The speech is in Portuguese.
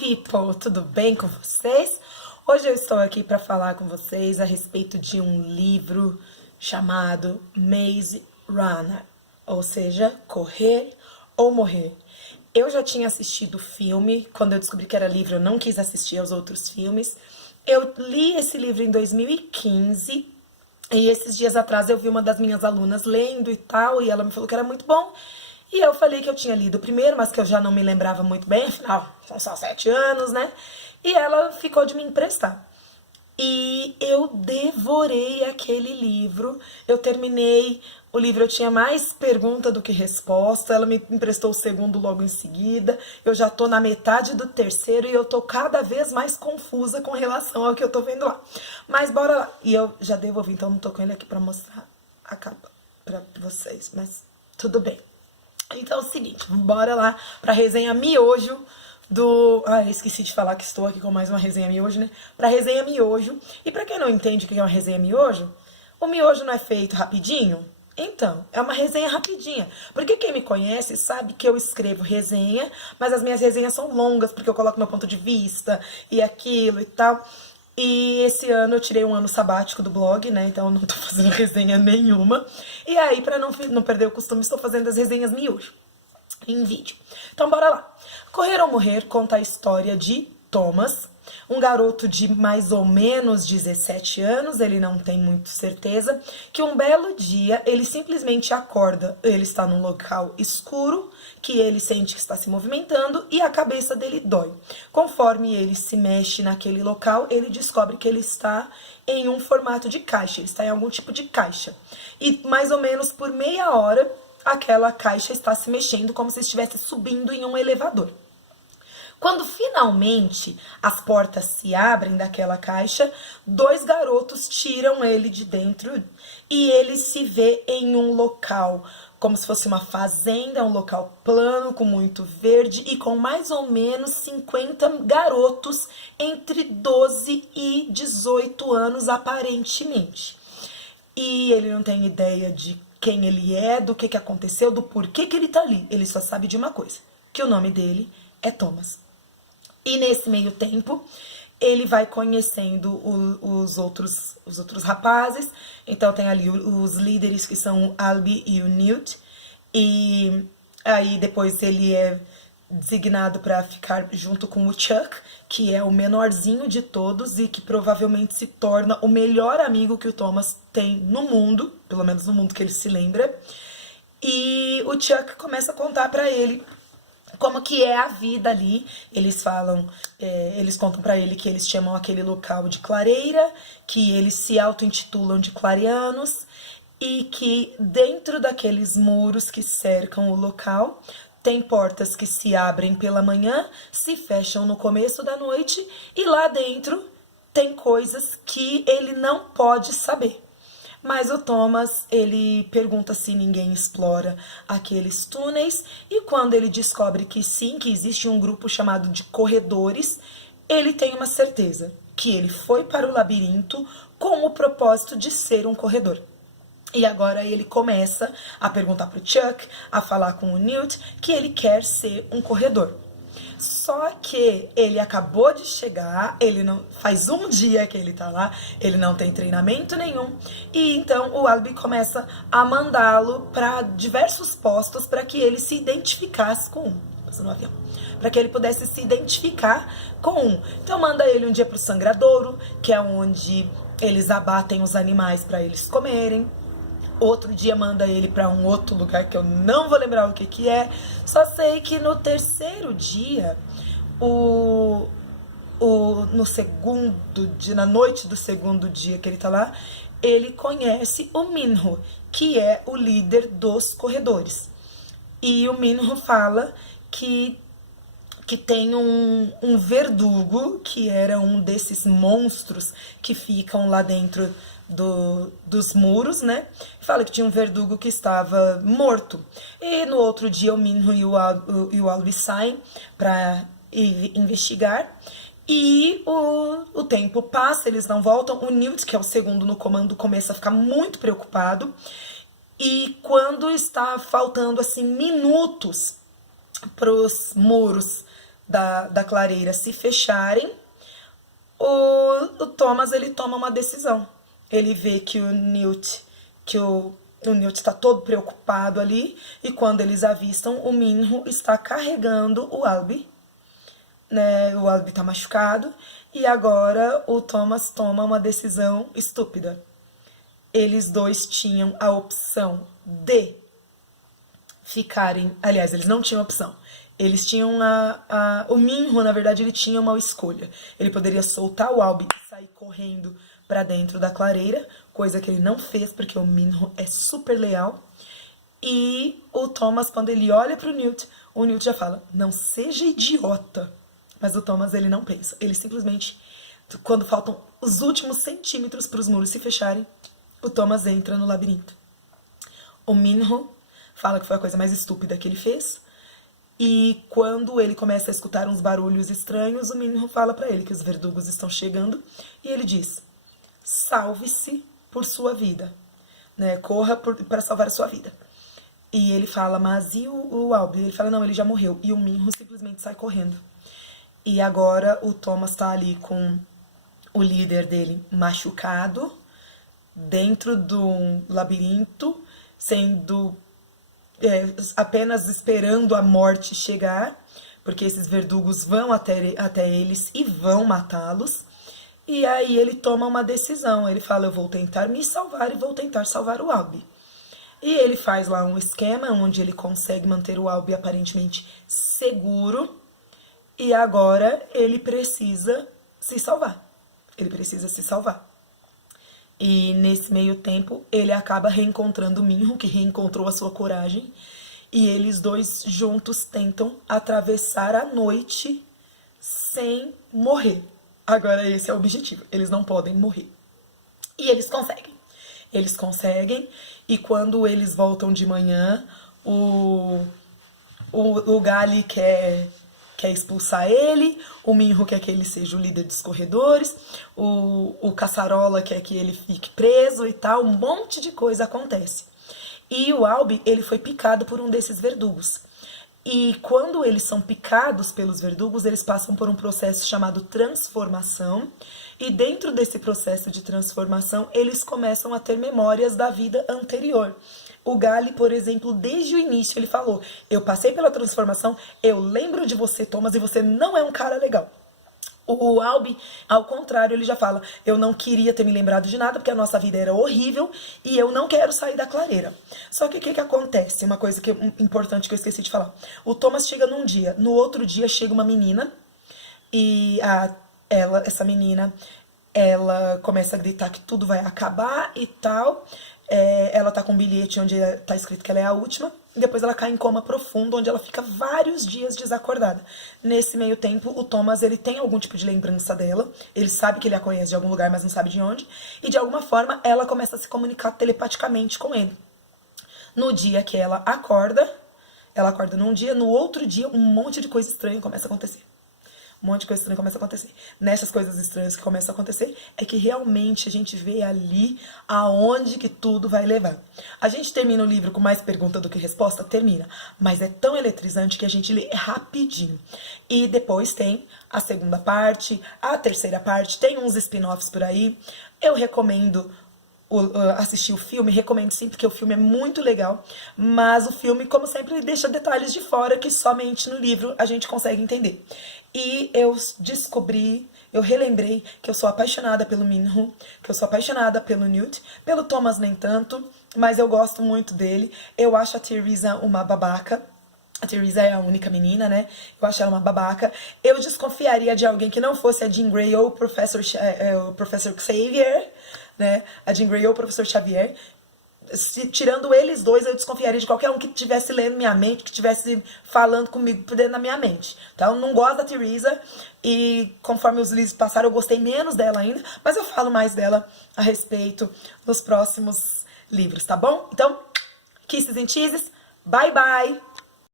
people! Tudo bem com vocês? Hoje eu estou aqui para falar com vocês a respeito de um livro chamado Maze Runner, ou seja, Correr ou Morrer. Eu já tinha assistido o filme, quando eu descobri que era livro eu não quis assistir aos outros filmes. Eu li esse livro em 2015 e esses dias atrás eu vi uma das minhas alunas lendo e tal, e ela me falou que era muito bom. E eu falei que eu tinha lido o primeiro, mas que eu já não me lembrava muito bem, afinal, são só 7 anos, né? E ela ficou de me emprestar. E eu devorei aquele livro, eu terminei o livro, eu tinha mais pergunta do que resposta, ela me emprestou o segundo logo em seguida, eu já tô na metade do terceiro e eu tô cada vez mais confusa com relação ao que eu tô vendo lá. Mas bora lá. E eu já devolvi, então não tô com ele aqui pra mostrar a capa pra vocês, mas tudo bem. Então é o seguinte, bora lá pra resenha miojo do... esqueci de falar que estou aqui com mais uma resenha miojo, né? Pra resenha miojo. E pra quem não entende o que é uma resenha miojo, o miojo não é feito rapidinho? Então, é uma resenha rapidinha. Porque quem me conhece sabe que eu escrevo resenha, mas as minhas resenhas são longas, porque eu coloco meu ponto de vista e aquilo e tal. E esse ano eu tirei um ano sabático do blog, né? Então eu não tô fazendo resenha nenhuma. E aí, pra não perder o costume, estou fazendo as resenhas miojo em vídeo. Então bora lá. Correr ou Morrer conta a história de Thomas, um garoto de mais ou menos 17 anos, ele não tem muito certeza, que um belo dia ele simplesmente acorda, ele está num local escuro, que ele sente que está se movimentando e a cabeça dele dói. Conforme ele se mexe naquele local, ele descobre que ele está em um formato de caixa, ele está em algum tipo de caixa. E mais ou menos por meia hora, aquela caixa está se mexendo como se estivesse subindo em um elevador. Quando finalmente as portas se abrem daquela caixa, 2 garotos tiram ele de dentro e ele se vê em um local como se fosse uma fazenda, um local plano, com muito verde e com mais ou menos 50 garotos entre 12 e 18 anos aparentemente. E ele não tem ideia de quem ele é, do que aconteceu, do porquê que ele tá ali. Ele só sabe de uma coisa, que o nome dele é Thomas. E nesse meio tempo, ele vai conhecendo os outros rapazes. Então tem ali os líderes que são o Albie e o Newt. E aí depois ele é designado para ficar junto com o Chuck, que é o menorzinho de todos e que provavelmente se torna o melhor amigo que o Thomas tem no mundo, pelo menos no mundo que ele se lembra. E o Chuck começa a contar para ele como que é a vida ali. Eles falam, eles contam pra ele que eles chamam aquele local de clareira, que eles se auto-intitulam de clareanos e que dentro daqueles muros que cercam o local tem portas que se abrem pela manhã, se fecham no começo da noite e lá dentro tem coisas que ele não pode saber. Mas o Thomas, ele pergunta se ninguém explora aqueles túneis e quando ele descobre que sim, que existe um grupo chamado de corredores, ele tem uma certeza, que ele foi para o labirinto com o propósito de ser um corredor. E agora ele começa a perguntar para o Chuck, a falar com o Newt, que ele quer ser um corredor. Só que ele acabou de chegar, ele não faz um dia que ele tá lá, ele não tem treinamento nenhum. E então o Albie começa a mandá-lo para diversos postos para que ele se identificasse com no avião, para que ele pudesse se identificar com um. Então manda ele um dia pro sangradouro, que é onde eles abatem os animais para eles comerem. Outro dia manda ele para um outro lugar que eu não vou lembrar o que é. Só sei que no terceiro dia, no segundo dia, na noite do segundo dia que ele tá lá, ele conhece o Minho, que é o líder dos corredores. E o Minho fala que tem um verdugo, que era um desses monstros que ficam lá dentro dos muros, né? Fala que tinha um verdugo que estava morto. E no outro dia o Minho e o Albie saem para investigar. E o tempo passa, eles não voltam. O Newt, que é o segundo no comando, começa a ficar muito preocupado. E quando está faltando assim minutos para os muros da clareira se fecharem, o Thomas, ele toma uma decisão. Ele vê que o Newt está todo preocupado ali, e quando eles avistam, o Minho está carregando o Alby, né? O Alby está machucado, e agora o Thomas toma uma decisão estúpida. Eles dois tinham a opção de ficarem... Aliás, eles não tinham opção. Eles tinham o Minho, na verdade, ele tinha uma escolha. Ele poderia soltar o Alby e sair correndo pra dentro da clareira, coisa que ele não fez, porque o Minho é super leal. E o Thomas, quando ele olha pro Newt, o Newt já fala, não seja idiota. Mas o Thomas, ele não pensa. Ele simplesmente, quando faltam os últimos centímetros para os muros se fecharem, o Thomas entra no labirinto. O Minho fala que foi a coisa mais estúpida que ele fez. E quando ele começa a escutar uns barulhos estranhos, o Minho fala pra ele que os verdugos estão chegando. E ele diz, salve-se por sua vida, né? Corra para salvar a sua vida. E ele fala, mas e o Alby? Ele fala, não, ele já morreu. E o Minho simplesmente sai correndo. E agora o Thomas tá ali com o líder dele machucado, dentro do labirinto, sendo apenas esperando a morte chegar, porque esses verdugos vão até eles e vão matá-los. E aí ele toma uma decisão, ele fala, eu vou tentar me salvar e vou tentar salvar o Alby. E ele faz lá um esquema onde ele consegue manter o Alby aparentemente seguro, e agora ele precisa se salvar. Ele precisa se salvar. E nesse meio tempo, ele acaba reencontrando o Minho, que reencontrou a sua coragem. E eles dois juntos tentam atravessar a noite sem morrer. Agora esse é o objetivo, eles não podem morrer. E eles conseguem. Eles conseguem, e quando eles voltam de manhã, o Gally quer expulsar ele, o Minho quer que ele seja o líder dos corredores, o Caçarola quer que ele fique preso e tal, um monte de coisa acontece. E o Alby, ele foi picado por um desses verdugos. E quando eles são picados pelos verdugos, eles passam por um processo chamado transformação, e dentro desse processo de transformação, eles começam a ter memórias da vida anterior. O Gally, por exemplo, desde o início, ele falou, eu passei pela transformação, eu lembro de você, Thomas, e você não é um cara legal. O Alby, ao contrário, ele já fala, eu não queria ter me lembrado de nada, porque a nossa vida era horrível, e eu não quero sair da clareira. Só que o que acontece? Uma coisa importante que eu esqueci de falar. O Thomas chega num dia, no outro dia chega uma menina, e essa menina, ela começa a gritar que tudo vai acabar e tal. Ela tá com um bilhete onde tá escrito que ela é a última, e depois ela cai em coma profundo, onde ela fica vários dias desacordada. Nesse meio tempo, o Thomas, ele tem algum tipo de lembrança dela, ele sabe que ele a conhece de algum lugar, mas não sabe de onde, e de alguma forma ela começa a se comunicar telepaticamente com ele. No dia que ela acorda num dia, no outro dia um monte de coisa estranha começa a acontecer. Um monte de coisa estranha começa a acontecer. Nessas coisas estranhas que começam a acontecer, é que realmente a gente vê ali aonde que tudo vai levar. A gente termina o livro com mais pergunta do que resposta? Termina. Mas é tão eletrizante que a gente lê rapidinho. E depois tem a segunda parte, a terceira parte, tem uns spin-offs por aí. Eu recomendo assistir o filme, recomendo sim, porque o filme é muito legal, mas o filme, como sempre, deixa detalhes de fora que somente no livro a gente consegue entender. E eu relembrei que eu sou apaixonada pelo Minho, que eu sou apaixonada pelo Newt, pelo Thomas nem tanto, mas eu gosto muito dele. Eu acho a Theresa uma babaca. A Theresa é a única menina, né? Eu acho ela uma babaca. Eu desconfiaria de alguém que não fosse a Jean Grey ou o Professor Xavier, né? A Jean Grey ou o Professor Xavier. Tirando eles dois, eu desconfiaria de qualquer um que estivesse lendo minha mente, que estivesse falando comigo por dentro da minha mente. Então, eu não gosto da Theresa, e conforme os livros passaram, eu gostei menos dela ainda, mas eu falo mais dela a respeito nos próximos livros, tá bom? Então, kisses and cheeses, bye bye!